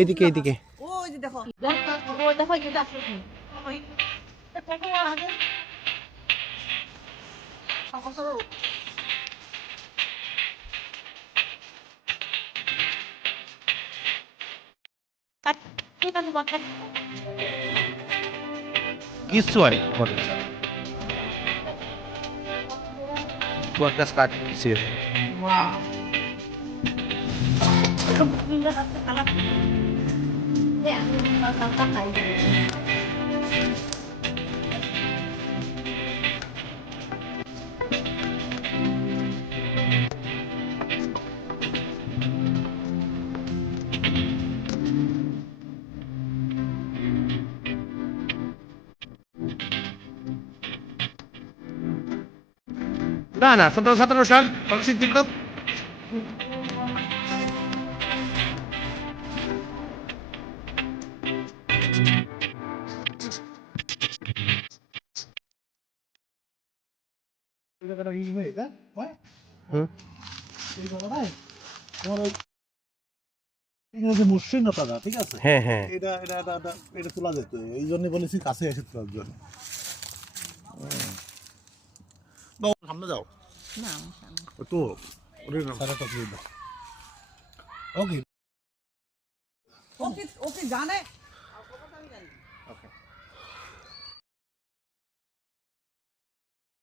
এইদিকে এইদিকে ওই যে দেখো কিছু হয় podcast কাট sih. Nah, satu terusan. Kalau sih TikTok. মসৃণতা ঠিক আছে, হ্যাঁ হ্যাঁ এটা এটা এটা এটা তোলা যেত, এই জন্য বলেছি কাছে এসে তোলার জন্য। সামনে যাও না তো ওকে ওকে জানে